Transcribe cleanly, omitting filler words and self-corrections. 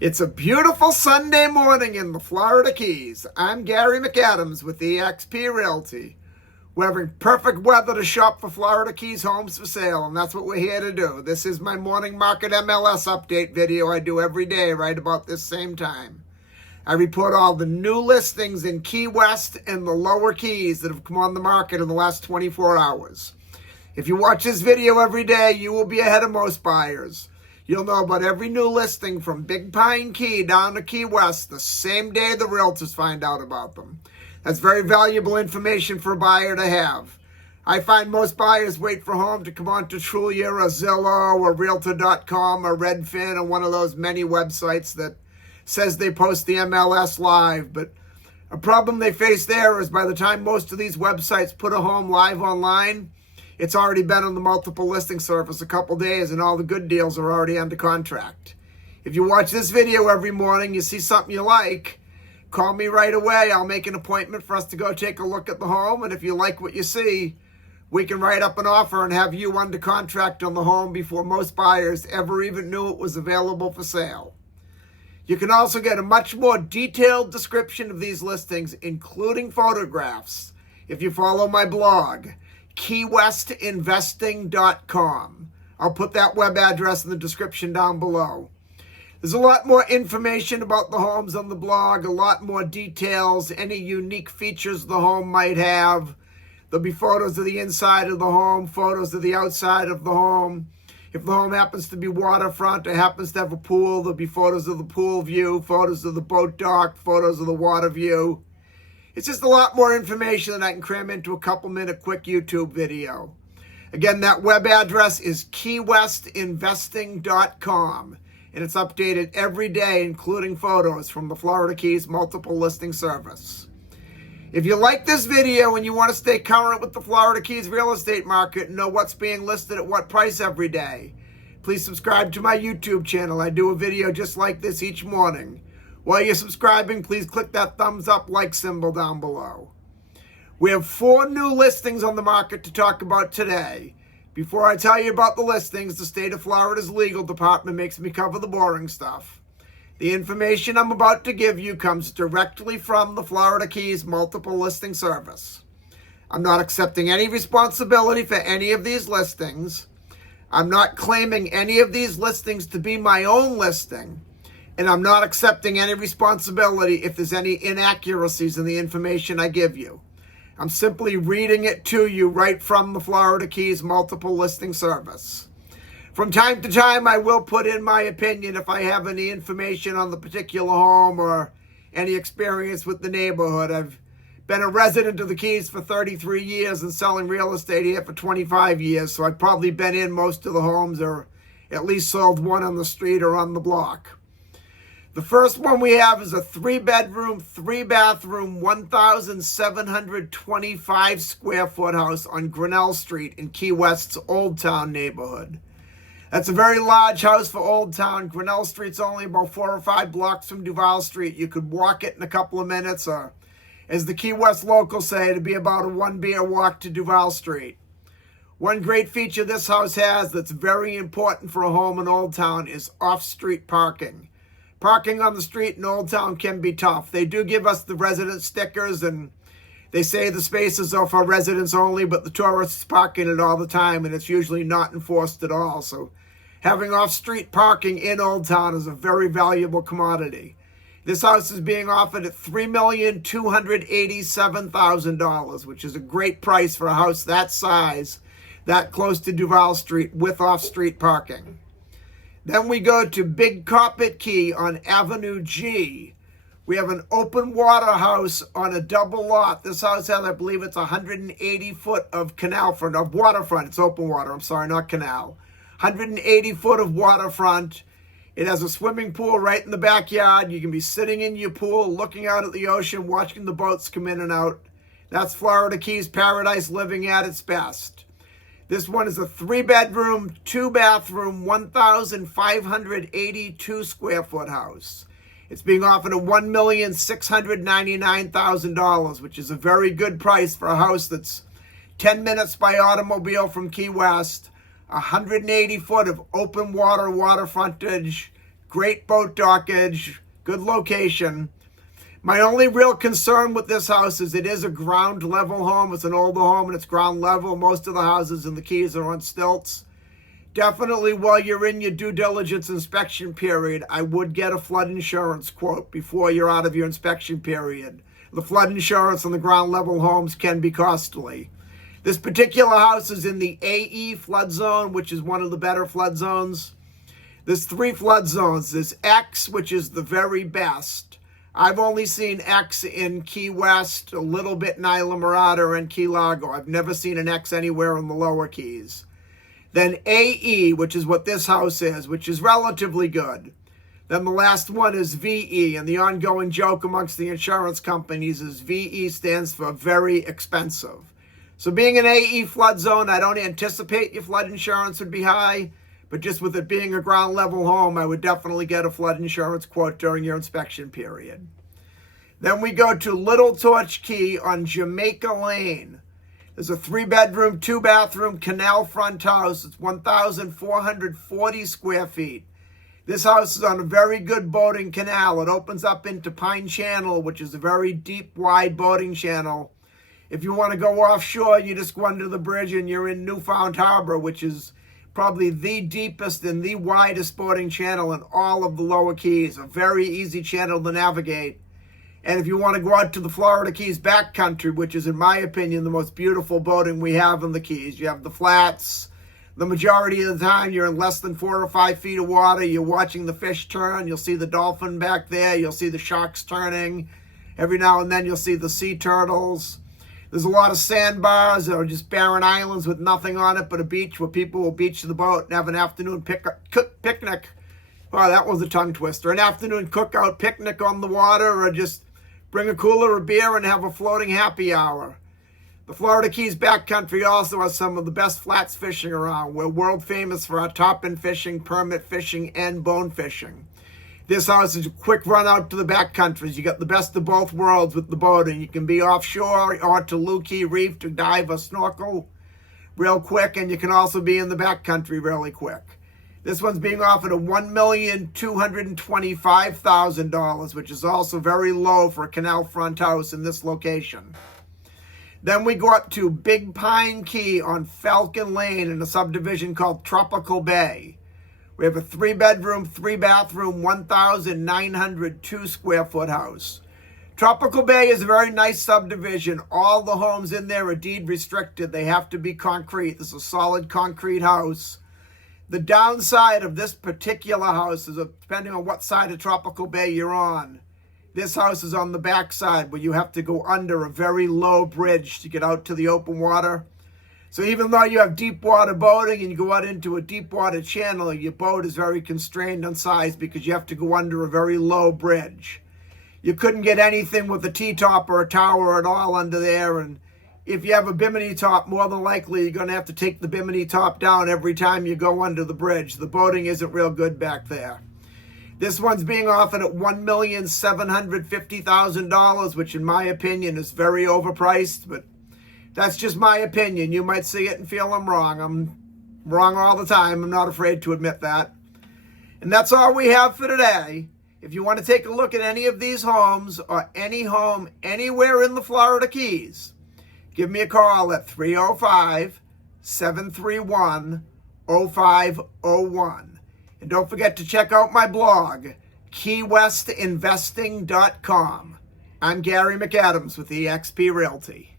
It's a beautiful Sunday morning in the Florida Keys. I'm Gary McAdams with eXp Realty. We're having perfect weather to shop for Florida Keys homes for sale, and that's what we're here to do. This is my morning market MLS update video I do every day right about this same time. I report all the new listings in Key West and the lower Keys that have come on the market in the last 24 hours. If you watch this video every day, you will be ahead of most buyers. You'll know about every new listing from Big Pine Key down to Key West the same day the realtors find out about them. That's very valuable information for a buyer to have. I find most buyers wait for home to come on to Trulia or Zillow or Realtor.com or Redfin or one of those many websites that says they post the MLS live. But a problem they face there is by the time most of these websites put a home live online, it's already been on the multiple listing service a couple days and all the good deals are already under contract. If you watch this video every morning, you see something you like, call me right away. I'll make an appointment for us to go take a look at the home. And if you like what you see, we can write up an offer and have you under contract on the home before most buyers ever even knew it was available for sale. You can also get a much more detailed description of these listings, including photographs, if you follow my blog, keywestinvesting.com. I'll put that web address in the description down below. There's a lot more information about the homes on the blog, a lot more details, any unique features the home might have. There'll be photos of the inside of the home, photos of the outside of the home. If the home happens to be waterfront or happens to have a pool, there'll be photos of the pool view, photos of the boat dock, photos of the water view. It's just a lot more information that I can cram into a couple-minute quick YouTube video. Again, that web address is keywestinvesting.com, and it's updated every day, including photos from the Florida Keys multiple listing service. If you like this video and you want to stay current with the Florida Keys real estate market and know what's being listed at what price every day, please subscribe to my YouTube channel. I do a video just like this each morning. While you're subscribing, please click that thumbs up like symbol down below. We have 4 new listings on the market to talk about today. Before I tell you about the listings, the state of Florida's legal department makes me cover the boring stuff. The information I'm about to give you comes directly from the Florida Keys multiple listing service. I'm not accepting any responsibility for any of these listings. I'm not claiming any of these listings to be my own listing. And I'm not accepting any responsibility if there's any inaccuracies in the information I give you. I'm simply reading it to you right from the Florida Keys multiple listing service. From time to time, I will put in my opinion if I have any information on the particular home or any experience with the neighborhood. I've been a resident of the Keys for 33 years and selling real estate here for 25 years, so I've probably been in most of the homes or at least sold one on the street or on the block. The first one we have is a 3-bedroom, 3-bathroom, 1,725 square foot house on Grinnell Street in Key West's Old Town neighborhood. That's a very large house for Old Town. Grinnell Street's only about 4 or 5 blocks from Duval Street. You could walk it in a couple of minutes, or as the Key West locals say, it'd be about a 1-beer walk to Duval Street. One great feature this house has that's very important for a home in Old Town is off-street parking. Parking on the street in Old Town can be tough. They do give us the resident stickers, and they say the spaces are for residents only, but the tourists park in it all the time, and it's usually not enforced at all. So having off-street parking in Old Town is a very valuable commodity. This house is being offered at $3,287,000, which is a great price for a house that size, that close to Duval Street with off-street parking. Then we go to Big Carpet Key on Avenue G. We have an open water house on a double lot. This house has, I believe it's 180 foot of canal front, of waterfront. It's open water, I'm sorry, not canal. 180 foot of waterfront. It has a swimming pool right in the backyard. You can be sitting in your pool, looking out at the ocean, watching the boats come in and out. That's Florida Keys paradise living at its best. This one is a 3-bedroom, 2-bathroom, 1,582 square foot house. It's being offered at $1,699,000, which is a very good price for a house that's 10 minutes by automobile from Key West, 180 foot of open water frontage, great boat dockage, good location. My only real concern with this house is it is a ground level home. It's an older home and it's ground level. Most of the houses in the Keys are on stilts. Definitely while you're in your due diligence inspection period, I would get a flood insurance quote before you're out of your inspection period. The flood insurance on the ground level homes can be costly. This particular house is in the AE flood zone, which is one of the better flood zones. There's 3 flood zones. There's X, which is the very best. I've only seen X in Key West, a little bit in Isla Mirada and Key Largo. I've never seen an X anywhere in the lower Keys. Then AE, which is what this house is, which is relatively good. Then the last one is VE, and the ongoing joke amongst the insurance companies is VE stands for very expensive. So being an AE flood zone, I don't anticipate your flood insurance would be high, but just with it being a ground level home, I would definitely get a flood insurance quote during your inspection period. Then we go to Little Torch Key on Jamaica Lane. There's a 3-bedroom, 2-bathroom canal front house. It's 1,440 square feet. This house is on a very good boating canal. It opens up into Pine Channel, which is a very deep, wide boating channel. If you want to go offshore, you just go under the bridge and you're in Newfound Harbor, which is probably the deepest and the widest boating channel in all of the lower Keys. A very easy channel to navigate. And if you want to go out to the Florida Keys backcountry, which is, in my opinion, the most beautiful boating we have in the Keys. You have the flats. The majority of the time, you're in less than 4 or 5 feet of water. You're watching the fish turn. You'll see the dolphin back there. You'll see the sharks turning. Every now and then, you'll see the sea turtles. There's a lot of sandbars or just barren islands with nothing on it but a beach where people will beach the boat and have an afternoon picnic. Oh, that was a tongue twister. An afternoon cookout picnic on the water, or just bring a cooler of beer and have a floating happy hour. The Florida Keys backcountry also has some of the best flats fishing around. We're world famous for our top-end fishing, permit fishing, and bone fishing. This house is a quick run out to the backcountries. You got the best of both worlds with the boating. You can be offshore or to Looe Key Reef to dive or snorkel real quick, and you can also be in the backcountry really quick. This one's being offered at $1,225,000, which is also very low for a canal front house in this location. Then we go up to Big Pine Key on Falcon Lane in a subdivision called Tropical Bay. We have a 3-bedroom, 3-bathroom, 1,902 square foot house. Tropical Bay is a very nice subdivision. All the homes in there are deed restricted. They have to be concrete. This is a solid concrete house. The downside of this particular house is, depending on what side of Tropical Bay you're on, this house is on the back side where you have to go under a very low bridge to get out to the open water. So even though you have deep water boating and you go out into a deep water channel, your boat is very constrained on size because you have to go under a very low bridge. You couldn't get anything with a T-top or a tower at all under there. And if you have a bimini top, more than likely you're going to have to take the bimini top down every time you go under the bridge. The boating isn't real good back there. This one's being offered at $1,750,000, which in my opinion is very overpriced, but that's just my opinion. You might see it and feel I'm wrong. I'm wrong all the time. I'm not afraid to admit that. And that's all we have for today. If you want to take a look at any of these homes or any home anywhere in the Florida Keys, give me a call at 305-731-0501. And don't forget to check out my blog, keywestinvesting.com. I'm Gary McAdams with eXp Realty.